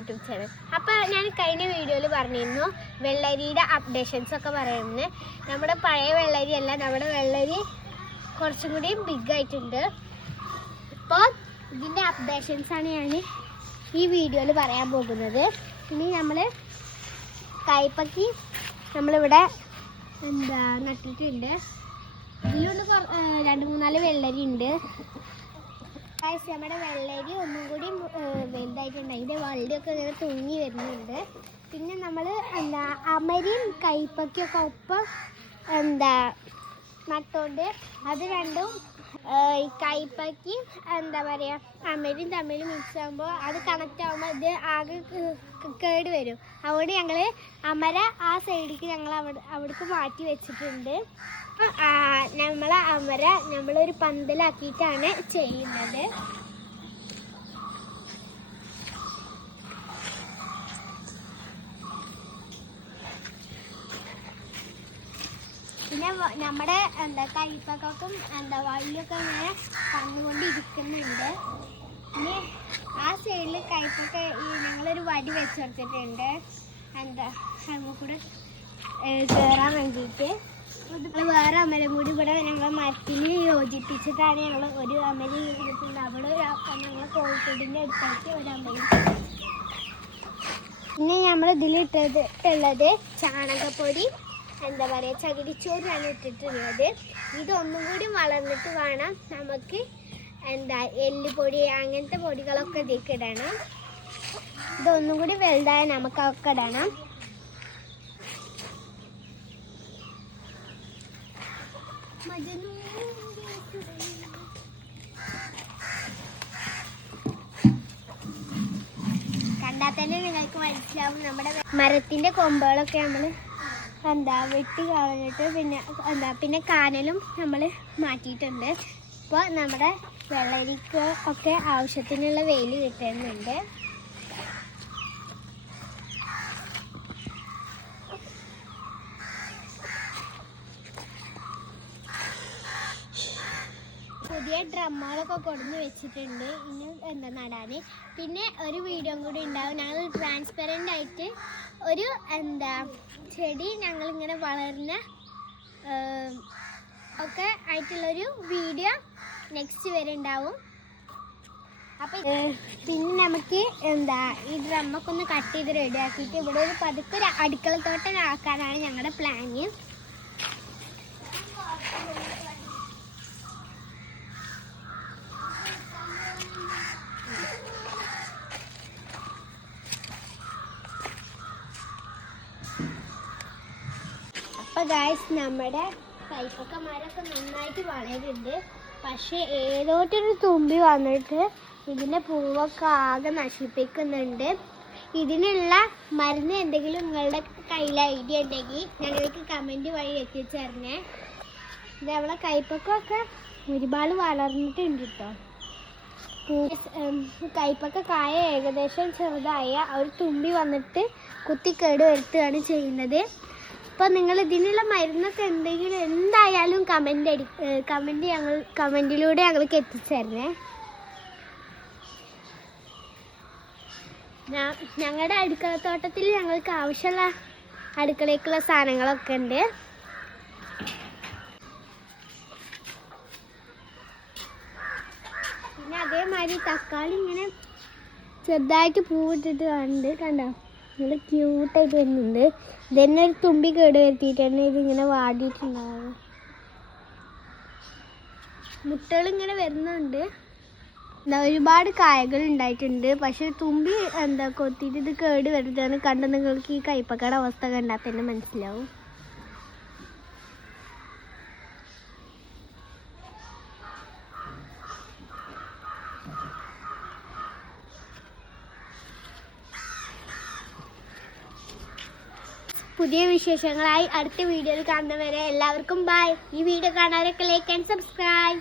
YouTube channel. അപ്പോൾ ഞാൻ കഴിഞ്ഞ വീഡിയോയിൽ പറഞ്ഞിരുന്നു വെള്ളരിയുടെ അപ്ഡേഷൻസ് ഒക്കെ പറയുന്നത്. നമ്മുടെ പഴയ വെള്ളരി അല്ല, നമ്മുടെ വെള്ളരി കുറച്ചും കൂടി ബിഗ് ആയിട്ടുണ്ട്. അപ്പോൾ ഇതിൻ്റെ അപ്ഡേഷൻസാണ് ഞാൻ ഈ വീഡിയോയിൽ പറയാൻ പോകുന്നത്. ഇനി നമ്മൾ കൈപ്പക്കി നമ്മളിവിടെ നട്ടിട്ടുണ്ട്. ഇതിലൊന്ന് 2-3 വെള്ളരി ഉണ്ട്. നമ്മുടെ വെള്ളരി ഒന്നും കൂടി വലുതായിട്ടുണ്ട്. അതിൻ്റെ വള്ളിയൊക്കെ ഇങ്ങനെ തൂങ്ങി വരുന്നുണ്ട്. പിന്നെ നമ്മൾ അമരിയും കൈപ്പക്കിയൊക്കെ ഒപ്പം നട്ടുകൊണ്ട് അത് രണ്ടും ഈ കൈപ്പക്കി അമരിയും തമ്മിൽ മിക്സ് ആകുമ്പോൾ അത് കണക്റ്റ് ആകുമ്പോൾ ഇത് ആകെ കേട് വരും. അതുകൊണ്ട് ഞങ്ങൾ അമര ആ സൈഡിലേക്ക് ഞങ്ങൾ അവിടേക്ക് മാറ്റി വെച്ചിട്ടുണ്ട്. നമ്മളൊരു പന്തലാക്കിയിട്ടാണ് ചെയ്യുന്നത്. പിന്നെ നമ്മുടെ കൈപ്പക്കും വള്ളിയൊക്കെ ഇങ്ങനെ കന്നുകൊണ്ടിരിക്കുന്നുണ്ട്. പിന്നെ ആ സൈഡിൽ കൈപ്പൊക്ക ഞങ്ങളൊരു വടി വെച്ച് കൊടുത്തിട്ടുണ്ട് കൂടെ കയറാൻ വേണ്ടിയിട്ട്. വേറെ അമരം കൂടി ഇവിടെ ഞങ്ങൾ മരത്തിന് യോജിപ്പിച്ചിട്ടാണ് ഞങ്ങൾ ഒരു അമര ചെയ്തിട്ടുണ്ട്. അവിടെ ഞങ്ങൾ കോഴിക്കോടിൻ്റെ അടുത്തായിട്ട് ഒരു അമരം. പിന്നെ നമ്മൾ ഇതിലിട്ടുള്ളത് ചാണകപ്പൊടി ചകിരിച്ചോറാണ് ഇട്ടിട്ടുള്ളത്. ഇതൊന്നും കൂടി വളർന്നിട്ട് വേണം നമുക്ക് എല്ലുപൊടി അങ്ങനത്തെ പൊടികളൊക്കെ ഇതിലേക്ക് ഇടണം. ഇതൊന്നും കൂടി വലുതായ നമുക്ക് അതൊക്കെ ഇടണം. കണ്ടാൽ തന്നെ നിങ്ങൾക്ക് മനസ്സിലാവും. നമ്മുടെ മരത്തിന്റെ കൊമ്പുകളൊക്കെ നമ്മൾ വെട്ടി കളഞ്ഞിട്ട് പിന്നെ കാനലും നമ്മൾ മാറ്റിയിട്ടുണ്ട്. ഇപ്പോൾ നമ്മുടെ വെള്ളരിക്ക് ഒക്കെ ആവശ്യത്തിനുള്ള വെയിൽ കിട്ടുന്നുണ്ട്. പുതിയ ഡ്രമ്മുകളൊക്കെ കൊടുന്ന് വെച്ചിട്ടുണ്ട് ഇനി നടാൻ. പിന്നെ ഒരു വീഡിയോ കൂടി ഉണ്ടാവും. ഞങ്ങൾ ട്രാൻസ്പെറൻ്റ് ആയിട്ട് ഒരു ചെടി ഞങ്ങളിങ്ങനെ വളർന്ന ഒക്കെ ആയിട്ടുള്ളൊരു വീഡിയോ നെക്സ്റ്റ് വരെ ഉണ്ടാവും. അപ്പം പിന്നെ നമുക്ക് ഈ ഡ്രമ്മൊക്കെ ഒന്ന് കട്ട് ചെയ്ത് റെഡിയാക്കിയിട്ട് ഇവിടെ ഒരു പതുക്കെ ഒരു അടുക്കളത്തോട്ടം ആക്കാനാണ് ഞങ്ങളുടെ പ്ലാന്. അപ്പോൾ ഗായ്സ് നമ്മുടെ കൈപ്പൊക്ക മരമൊക്കെ നന്നായിട്ട് വളരുന്നുണ്ട്. പക്ഷേ ഏതോട്ടൊരു തുമ്പി വന്നിട്ട് ഇതിൻ്റെ പൂവൊക്കെ ആകെ നശിപ്പിക്കുന്നുണ്ട്. ഇതിനുള്ള മരുന്ന് എന്തെങ്കിലും നിങ്ങളുടെ കയ്യിൽ ഐഡിയ ഉണ്ടെങ്കിൽ ഞങ്ങൾക്ക് കമൻറ്റ് വഴി എത്തിച്ചേരണേ. ഇതേപോലെ കൈപ്പൊക്കെ ഒരുപാട് വളർന്നിട്ടുണ്ട് കേട്ടോ. കൈപ്പൊക്ക കായ ഏകദേശം ചെറുതായ ഒരു തുമ്പി വന്നിട്ട് കുത്തിക്കേട് വരുത്തുകയാണ് ചെയ്യുന്നത്. അപ്പോൾ നിങ്ങൾ ഇതിനുള്ള മരുന്നൊക്കെ എന്തെങ്കിലും എന്തായാലും കമൻറ്റിലൂടെ ഞങ്ങൾക്ക് എത്തിച്ചേരണേ. ഞങ്ങളുടെ അടുക്കളത്തോട്ടത്തിൽ ഞങ്ങൾക്ക് ആവശ്യമുള്ള അടുക്കളയ്ക്കുള്ള സാധനങ്ങളൊക്കെ ഉണ്ട്. പിന്നെ അതേമാതിരി തക്കാളി ഇങ്ങനെ ചെറുതായിട്ട് പൂവിട്ടിട്ട് കണ്ടോ നല്ല ക്യൂട്ടായിട്ട് വരുന്നുണ്ട്. ഇതന്നെ ഒരു തുമ്പി കേട് വരുത്തിയിട്ടാണ് ഇതിങ്ങനെ വാടിയിട്ടുണ്ടാവുക. മുട്ടകളിങ്ങനെ വരുന്നുണ്ട്. ഒരുപാട് കായകൾ ഉണ്ടായിട്ടുണ്ട്. പക്ഷെ തുമ്പി കൊത്തിയിട്ട് ഇത് കേട് വരുന്നതാണ്. കണ്ട് നിങ്ങൾക്ക് ഈ കൈപ്പക്കയുടെ അവസ്ഥ കണ്ടാൽ തന്നെ മനസ്സിലാവും. പുതിയ വിശേഷങ്ങളായി അടുത്ത വീഡിയോയിൽ കാണുന്നവരെ എല്ലാവർക്കും ബൈ. ഈ വീഡിയോ കാണാനൊക്കെ ലൈക്ക് ആൻഡ് സബ്സ്ക്രൈബ്.